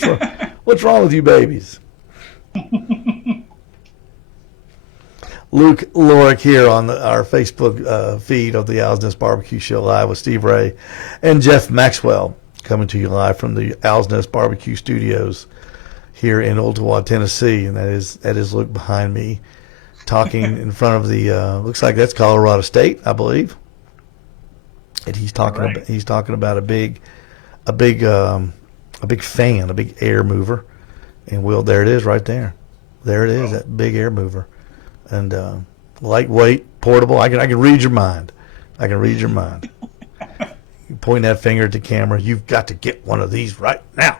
that? What's wrong with you, babies? Luke Lorick here on our Facebook feed of the Owls Nest BBQ Show Live with Steve Ray and Jeff Maxwell coming to you live from the Owls Nest BBQ Studios here in Ottawa, Tennessee. And that is Luke behind me talking in front of the looks like that's Colorado State, I believe. And he's talking about a big a big fan, a big air mover, and there it is right there. There it is, that big air mover, and lightweight, portable. I can read your mind. I can read your mind. You point that finger at the camera. You've got to get one of these right now.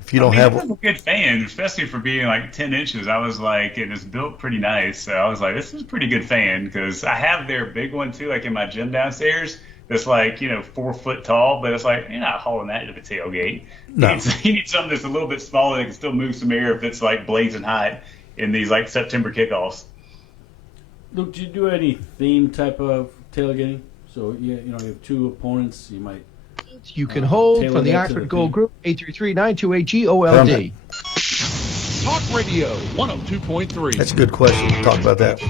If you don't have one, I'm a good fan, especially for being like 10 inches. I was like, and it's built pretty nice. So I was like, this is a pretty good fan because I have their big one too, like in my gym downstairs. That's like 4 foot tall, but it's like you're not hauling that to the tailgate. No. You need something that's a little bit smaller that can still move some air if it's like blazing hot in these like September kickoffs. Luke, do you do any theme type of tailgating? So you have two opponents. You might. You can hold tailor from the that to Oxford the Gold theme. Group 833-928-GOLD. Talk Radio 102.3. That's a good question. We'll talk about that.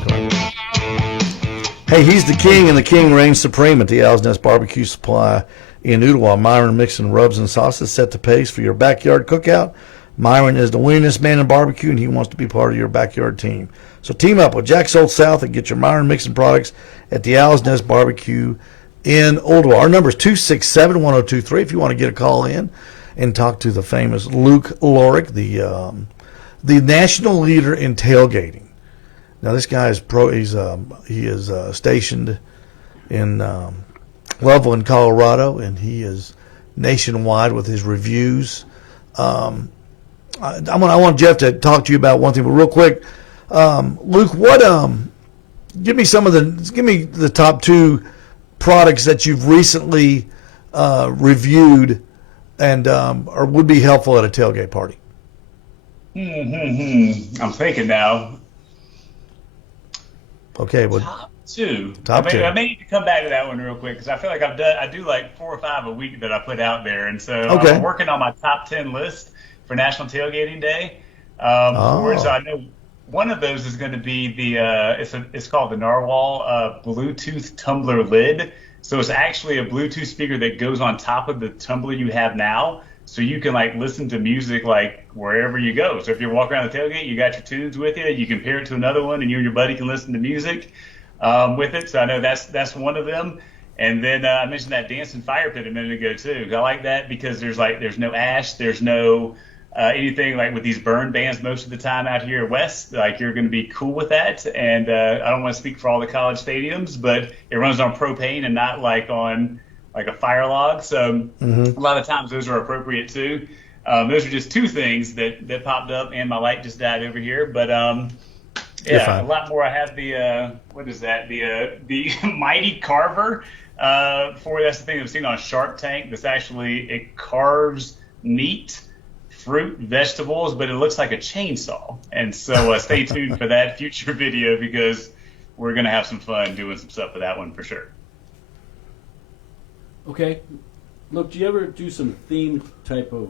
Hey, he's the king, and the king reigns supreme at the Owls Nest BBQ Supply in Ooltewah. Myron mixing rubs and sauces, set the pace for your backyard cookout. Myron is the winningest man in barbecue, and he wants to be part of your backyard team. So team up with Jack Sold South and get your Myron mixing products at the Owls Nest BBQ in Ooltewah. Our number is 267-1023 if you want to get a call in and talk to the famous Luke Lorick, the national leader in tailgating. Now this guy is he is stationed in Loveland, Colorado, and he is nationwide with his reviews. I want Jeff to talk to you about one thing, but real quick, Luke, give me the top two products that you've recently reviewed and or would be helpful at a tailgate party. I'm thinking now. Okay, well, Top two. Top two. I may need to come back to that one real quick because I feel like I do like 4 or 5 a week that I put out there, and so Okay. I'm working on my top 10 list for National Tailgating Day. So I know one of those is going to be it's called the Narwhal Bluetooth Tumbler Lid. So it's actually a Bluetooth speaker that goes on top of the tumbler you have now. So you can like listen to music like wherever you go. So if you're walking around the tailgate, you got your tunes with you. You can pair it to another one, and you and your buddy can listen to music with it. So I know that's one of them. And then I mentioned that dancing fire pit a minute ago too. I like that because there's no ash, there's no anything like with these burn bans most of the time out here west. Like you're going to be cool with that. And I don't want to speak for all the college stadiums, but it runs on propane and not like on like a fire log. So a lot of times those are appropriate too. Those are just two things that popped up, and my light just died over here. But a lot more. I have the what is that? The Mighty Carver. That's the thing I've seen on Shark Tank. It carves meat, fruit, vegetables, but it looks like a chainsaw. And so stay tuned for that future video because we're gonna have some fun doing some stuff with that one for sure. Okay. Look, do you ever do some themed type of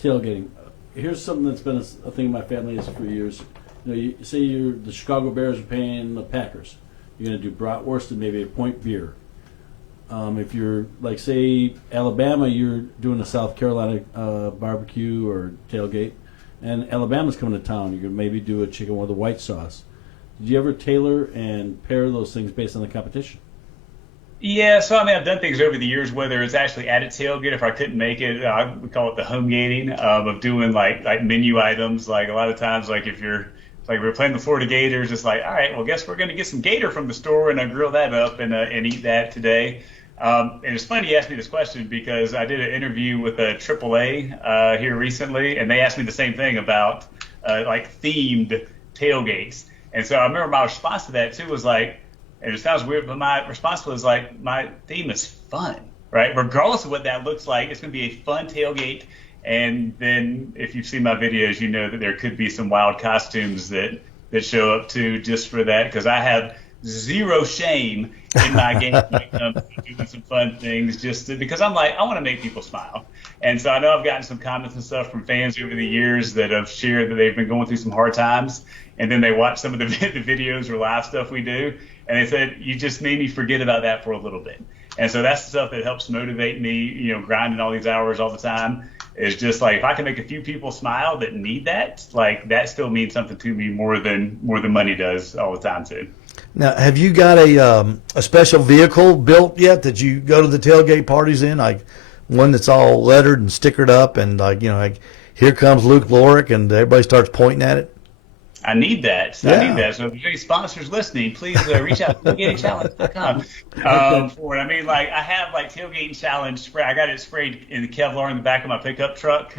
tailgating? Here's something that's been a thing in my family is for years. You say the Chicago Bears are paying the Packers. You're going to do bratwurst and maybe a point beer. If you're, like, say, Alabama, you're doing a South Carolina barbecue or tailgate, and Alabama's coming to town. You're going to maybe do a chicken with a white sauce. Did you ever tailor and pair those things based on the competition? Yeah, so I've done things over the years, whether it's actually at a tailgate, if I couldn't make it, we call it the home gating, of doing like menu items. Like a lot of times, like if you're like we're playing the Florida Gators, it's like, all right, well, guess we're going to get some gator from the store and grill that up and eat that today. And it's funny you asked me this question because I did an interview with AAA here recently, and they asked me the same thing about like themed tailgates. And so I remember my response to that too was like, and it sounds weird, but my response was like, my theme is fun, right? Regardless of what that looks like, it's going to be a fun tailgate. And then if you've seen my videos, you know that there could be some wild costumes that show up too just for that, because I have zero shame in my game when it comes to doing some fun things because I'm like, I want to make people smile. And so I know I've gotten some comments and stuff from fans over the years that have shared that they've been going through some hard times, and then they watch some of the videos or live stuff we do, and they said, you just made me forget about that for a little bit. And so that's the stuff that helps motivate me, grinding all these hours all the time, is just like, if I can make a few people smile that need that, like that still means something to me more than money does all the time too. Now, have you got a special vehicle built yet that you go to the tailgate parties in? Like one that's all lettered and stickered up, and here comes Luke Lorick, and everybody starts pointing at it. I need that. Yeah. I need that. So if there's any sponsors listening, please reach out to tailgatingchallenge.com for it. I mean, I have tailgating challenge spray. I got it sprayed in the Kevlar in the back of my pickup truck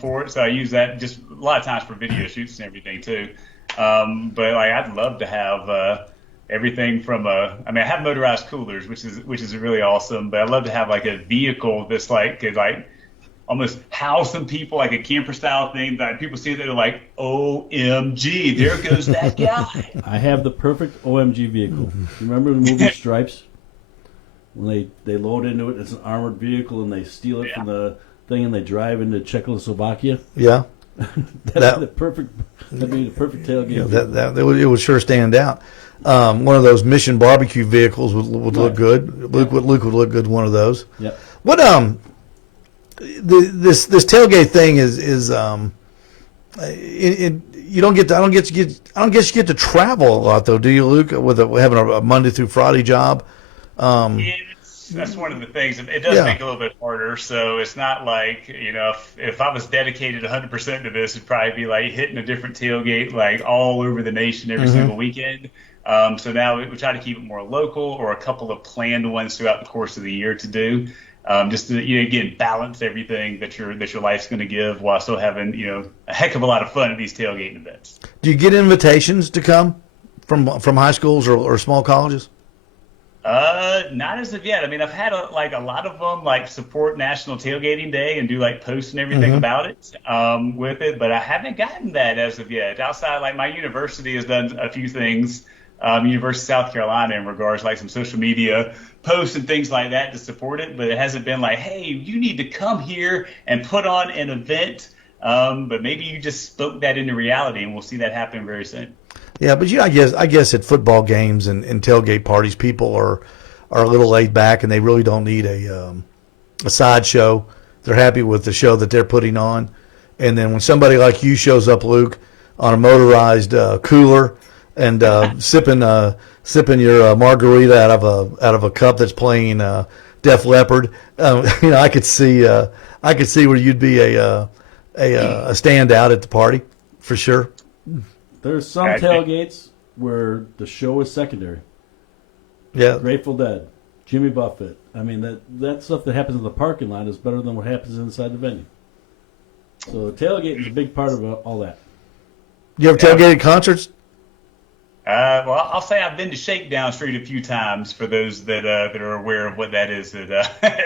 for it. So I use that just a lot of times for video shoots and everything too. But I'd love to have everything from I have motorized coolers, which is really awesome. But I'd love to have a vehicle that's could almost house some people, like a camper style thing that people see that are like, OMG, there goes that guy. I have the perfect OMG vehicle. You remember the movie Stripes? When they load into it, it's an armored vehicle, and they steal it from the thing, and they drive into Czechoslovakia. Yeah. That'd be the perfect tailgate. It would sure stand out. One of those Mission barbecue vehicles would look good. Luke would look good in one of those. Yep. What this tailgate thing is you don't get I don't guess you get to travel a lot though, do you, Luke? With having a Monday through Friday job. That's one of the things. It does make it a little bit harder. So it's not if I was dedicated 100% to this, it'd probably be hitting a different tailgate all over the nation every single weekend. So now we try to keep it more local, or a couple of planned ones throughout the course of the year to do. Just to again balance everything that your life's going to give while still having a heck of a lot of fun at these tailgating events. Do you get invitations to come from high schools or small colleges? Not as of yet. I mean, I've had a lot of them support National Tailgating Day and do posts and everything about it with it, but I haven't gotten that as of yet. Outside, my university has done a few things. University of South Carolina in regards some social media posts and things like that to support it, but it hasn't been hey, you need to come here and put on an event. But maybe you just spoke that into reality, and we'll see that happen very soon. Yeah, but I guess at football games and tailgate parties, people are a little laid back, and they really don't need a sideshow. They're happy with the show that they're putting on, and then when somebody like you shows up, Luke, on a motorized cooler and sipping your margarita out of a cup that's playing Def Leppard, I could see where you'd be a standout at the party for sure. There's some tailgates where the show is secondary. Yeah, Grateful Dead, Jimmy Buffett. I mean that stuff that happens in the parking lot is better than what happens inside the venue. So tailgate is a big part of all that. You ever tailgated concerts? Well, I'll say I've been to Shakedown Street a few times for those that are aware of what that is at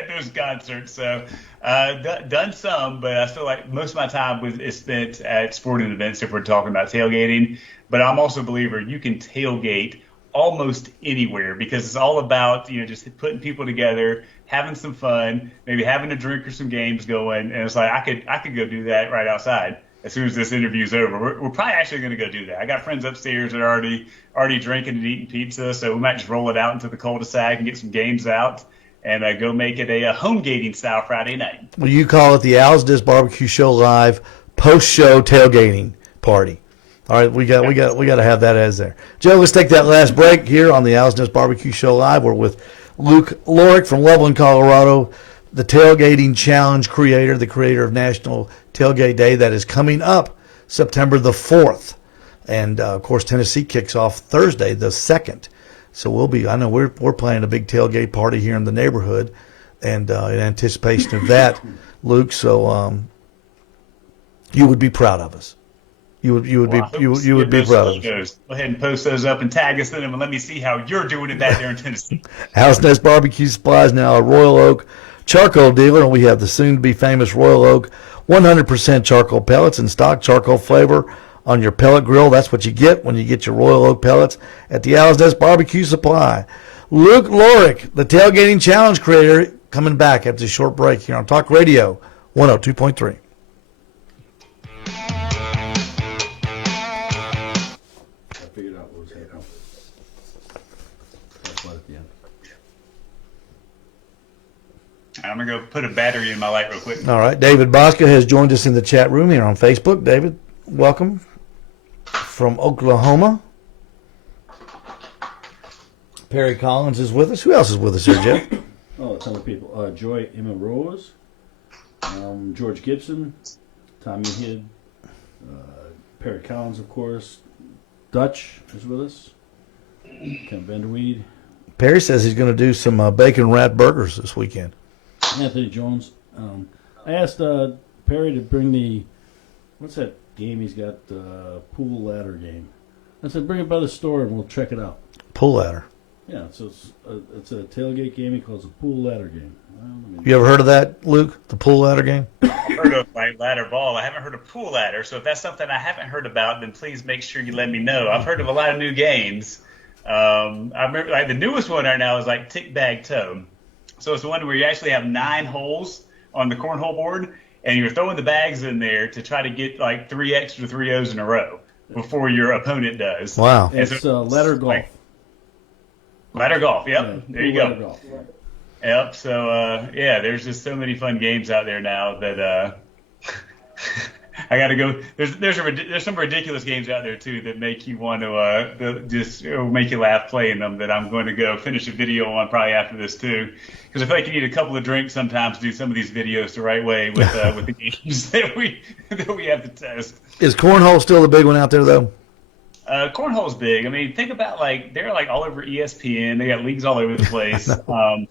those concerts. So done some, but I feel like most of my time is spent at sporting events if we're talking about tailgating. But I'm also a believer you can tailgate almost anywhere because it's all about just putting people together, having some fun, maybe having a drink or some games going, and it's I could go do that right outside. As soon as this interview's over, we're probably actually going to go do that. I got friends upstairs that are already drinking and eating pizza, so we might just roll it out into the cul-de-sac and get some games out and go make it a home gating style Friday night. Well, you call it the Owls Nest BBQ Show Live post-show tailgating party. All right, we got to have that as there. Joe, let's take that last break here on the Owls Nest BBQ Show Live. We're with Luke Lorick from Loveland, Colorado, the Tailgating Challenge creator, the creator of National Tailgate Day that is coming up September the 4th. And, of course, Tennessee kicks off Thursday the 2nd. So we're planning a big tailgate party here in the neighborhood and in anticipation of that, Luke. So you would be proud of us. You would be proud of us. Go ahead and post those up and tag us in them and let me see how you're doing it back there in Tennessee. Owls Nest Barbecue Supply is now a Royal Oak charcoal dealer, and we have the soon-to-be-famous Royal Oak 100% charcoal pellets and stock charcoal flavor on your pellet grill. That's what you get when you get your Royal Oak pellets at the Owls Nest Barbecue Supply. Luke Lorick, the Tailgating Challenge creator, coming back after a short break here on Talk Radio 102.3. I'm going to go put a battery in my light real quick. All right. David Bosca has joined us in the chat room here on Facebook. David, welcome from Oklahoma. Perry Collins is with us. Who else is with us here, Jeff? Oh, a ton of people. Joy Emma Rose, George Gibson, Tommy Hidd, Perry Collins, of course. Dutch is with us. Ken Vanderweed. Perry says he's going to do some bacon wrapped burgers this weekend. Anthony Jones. I asked Perry to bring what's that game he's got, pool ladder game. I said, bring it by the store and we'll check it out. Pool ladder. Yeah, so it's a tailgate game. He calls it a pool ladder game. You ever heard of that, Luke? The pool ladder game? I've heard of like ladder ball. I haven't heard of pool ladder. So if that's something I haven't heard about, then please make sure you let me know. I've heard of a lot of new games. I remember like the newest one right now is like tick bag toe. So it's the one where you actually have 9 holes on the cornhole board, and you're throwing the bags in there to try to get like 3 extra 3-0s in a row before your opponent does. Wow. It's ladder golf. Ladder golf, yep. Yeah, there you ladder go. golf, right. Yep. So there's just so many fun games out there now that I got to go. There's some ridiculous games out there too that make you want to just make you laugh playing them. That I'm going to go finish a video on probably after this too, because I feel like you need a couple of drinks sometimes to do some of these videos the right way with the games that we have to test. Is cornhole still the big one out there though? Cornhole's big. I mean, think about like they're like all over ESPN. They got leagues all over the place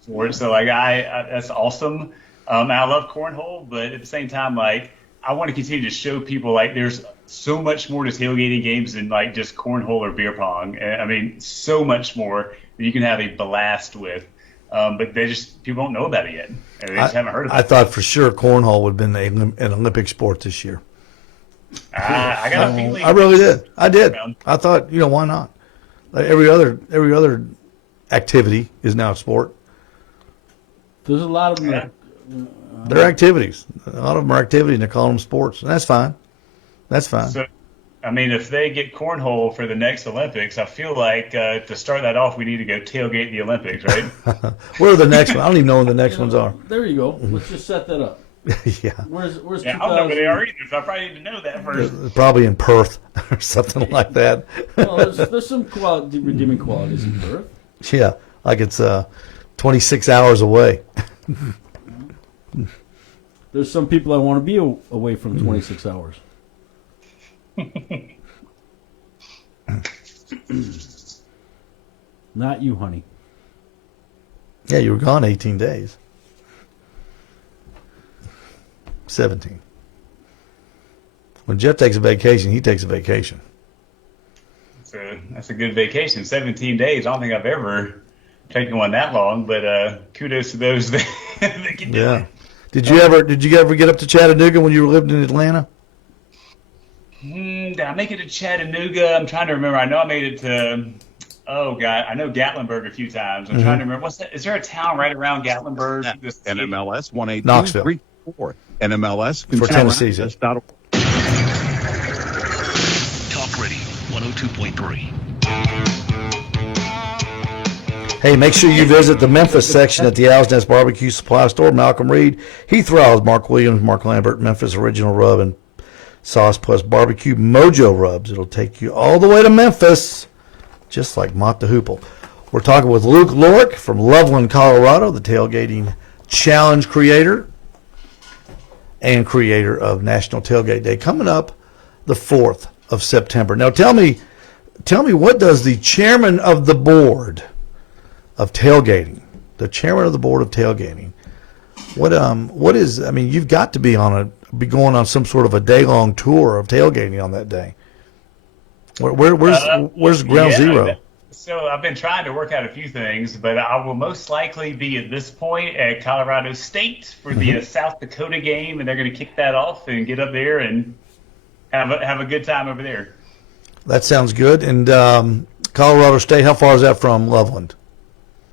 for it. So like that's awesome. I love cornhole, but at the same time, like I want to continue to show people like there's so much more to tailgating games than like just cornhole or beer pong. I mean, so much more that you can have a blast with. But people don't know about it yet. They just haven't heard of it. I thought for sure cornhole would have been an Olympic sport this year. I got a feeling. I really did. I did. I thought, why not? Like every other activity is now a sport. There's a lot of them. They're activities. A lot of them are activities, and they're calling them sports. And that's fine. That's fine. So, I mean, if they get cornhole for the next Olympics, I feel like to start that off, we need to go tailgate the Olympics, right? Where are the next ones? I don't even know when the next ones are. There you go. Let's just set that up. Yeah. Where's I don't know where they are either, so I probably need to know that first. Probably in Perth or something like that. Well, there's some redeeming qualities in Perth. Yeah, like it's 26 hours away. There's some people I want to be away from 26 hours. Not you, honey. Yeah, you were gone 18 days. 17. When Jeff takes a vacation, he takes a vacation. That's a good vacation. 17 days. I don't think I've ever taken one that long, but kudos to those that can do it. Did you ever get up to Chattanooga when you lived in Atlanta? Did I make it to Chattanooga? I'm trying to remember. I know I made it to, I know Gatlinburg a few times. I'm trying to remember. What's that? Is there a town right around Gatlinburg? NMLS 182 Knoxville. 34. NMLS For Tennessee. Talk Radio 102.3. Hey, make sure you visit the Memphis section at the Owls Nest BBQ Supply Store. Malcolm Reed, Heath Riles, Mark Williams, Mark Lambert, Memphis Original Rub and Sauce plus Barbecue Mojo Rubs. It'll take you all the way to Memphis, just like Mott the Hoople. We're talking with Luke Lorick from Loveland, Colorado, the Tailgating Challenge creator and creator of National Tailgate Day, coming up the 4th of September. Now, tell me, what does the chairman of the board of tailgating, what is? I mean, you've got to be going on some sort of a day-long tour of tailgating on that day. Where's ground zero? So I've been trying to work out a few things, but I will most likely be at this point at Colorado State for the South Dakota game, and they're going to kick that off and get up there and have a good time over there. That sounds good. And Colorado State, how far is that from Loveland?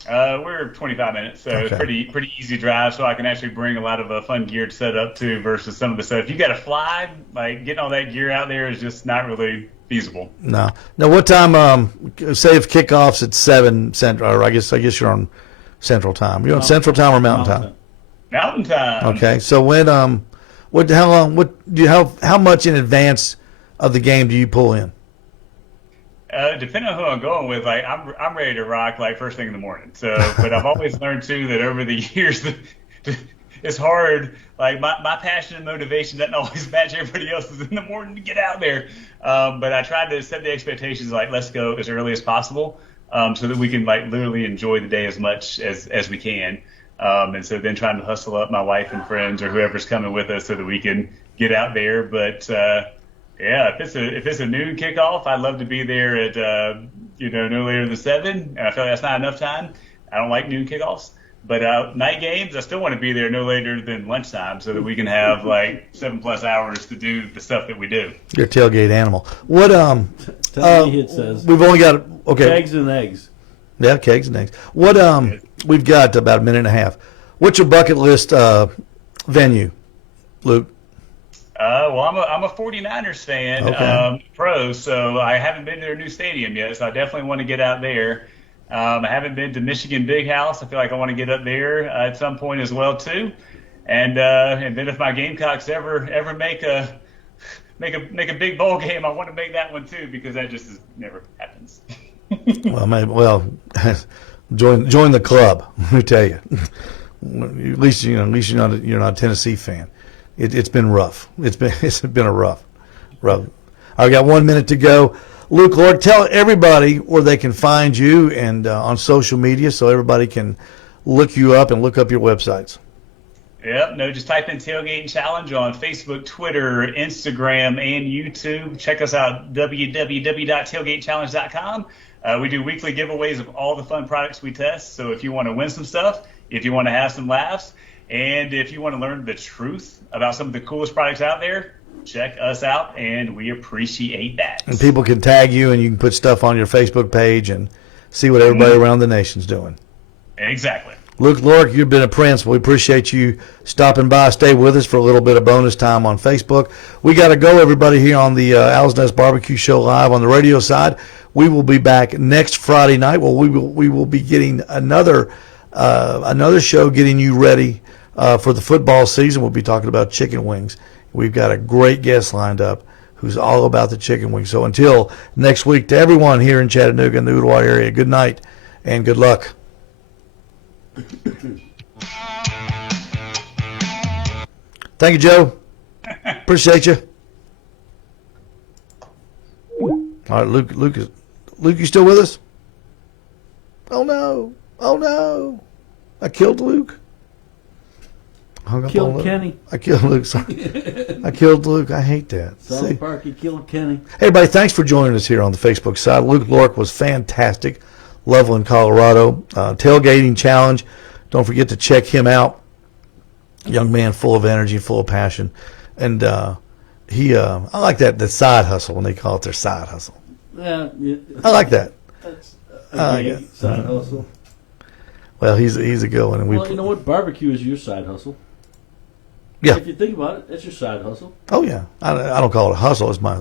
We're 25 minutes, so it's pretty easy drive. So I can actually bring a lot of fun gear to set up too, versus some of the stuff. If you got to fly, like getting all that gear out there is just not really feasible. No. Now, what time? Say if kickoff's at 7 Central, or I guess you're on Central Time. You're on Central Time or Mountain Time? Mountain Time. Okay. So when how much in advance of the game do you pull in? Depending on who I'm going with, like I'm ready to rock like first thing in the morning. So, but I've always learned too that over the years that it's hard. like my passion and motivation doesn't always match everybody else's in the morning to get out there. But I tried to set the expectations like, let's go as early as possible, so that we can like literally enjoy the day as much as we can. And so then trying to hustle up my wife and friends or whoever's coming with us so that we can get out there. But yeah, if it's a noon kickoff, I'd love to be there at no later than 7. And I feel like that's not enough time. I don't like noon kickoffs. But night games, I still want to be there no later than lunchtime so that we can have like 7+ hours to do the stuff that we do. You're a tailgate animal. What Tell me it says we've only got kegs and eggs. Yeah, kegs and eggs. What we've got about a minute and a half. What's your bucket list venue, Luke? Well, I'm a 49ers fan, pro, so I haven't been to their new stadium yet, so I definitely want to get out there. I haven't been to Michigan Big House. I feel like I want to get up there at some point as well too. And then if my Gamecocks ever make a big bowl game, I want to make that one too, because that just never happens. Join the club. Let me tell you. At least you're not a Tennessee fan. It's been rough. It's been a rough. I got 1 minute to go. Luke Lorick, tell everybody where they can find you and on social media, so everybody can look you up and look up your websites. Yep, just type in Tailgating Challenge on Facebook, Twitter, Instagram, and YouTube. Check us out, www.tailgatechallenge.com. We do weekly giveaways of all the fun products we test. So if you want to win some stuff, if you want to have some laughs, and if you want to learn the truth about some of the coolest products out there, check us out, and we appreciate that. And people can tag you, and you can put stuff on your Facebook page and see what everybody around the nation's doing. Exactly. Luke Lorick, you've been a prince. We appreciate you stopping by. Stay with us for a little bit of bonus time on Facebook. We got to go, everybody, here on the Owls Nest BBQ Show live on the radio side. We will be back next Friday night. Well, we will be getting another show, getting you ready for the football season. We'll be talking about chicken wings. We've got a great guest lined up who's all about the chicken wings. So until next week, to everyone here in Chattanooga and the Ooltewah area, good night and good luck. Thank you, Joe. Appreciate you. All right, Luke, you still with us? Oh no! I killed Luke. Killed Kenny. I killed Luke. Sorry. I killed Luke. I hate that. South Park, you killed Kenny. Hey, everybody, thanks for joining us here on the Facebook side. Luke Lorick was fantastic. Loveland, Colorado. Tailgating Challenge. Don't forget to check him out. Young man full of energy, full of passion. And I like the side hustle when they call it their side hustle. Yeah. I like that. That's a side hustle. Well, he's a good one. And you know what? Barbecue is your side hustle. Yeah. If you think about it, that's your side hustle. Oh, yeah. I don't call it a hustle. It's my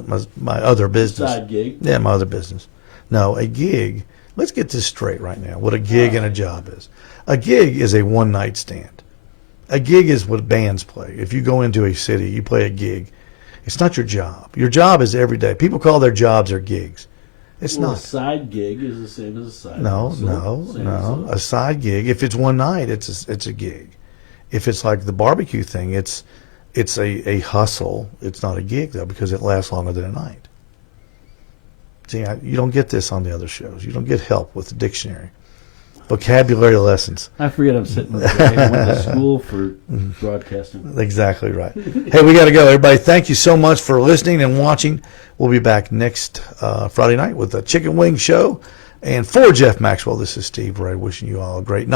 other business. Side gig. Yeah, my other business. No, a gig. Let's get this straight right now, what a gig and a job is. A gig is a one-night stand. A gig is what bands play. If you go into a city, you play a gig. It's not your job. Your job is every day. People call their jobs their gigs. It's not. A side gig is the same as a side No. hustle. A side gig, if it's one night, it's a gig. If it's like the barbecue thing, it's a hustle. It's not a gig, though, because it lasts longer than a night. See, you don't get this on the other shows. You don't get help with the dictionary. Vocabulary lessons. I forget I'm sitting with the guy who went to school for broadcasting. Exactly right. Hey, we got to go. Everybody, thank you so much for listening and watching. We'll be back next Friday night with the Chicken Wing Show. And for Jeff Maxwell, this is Steve Ray wishing you all a great night.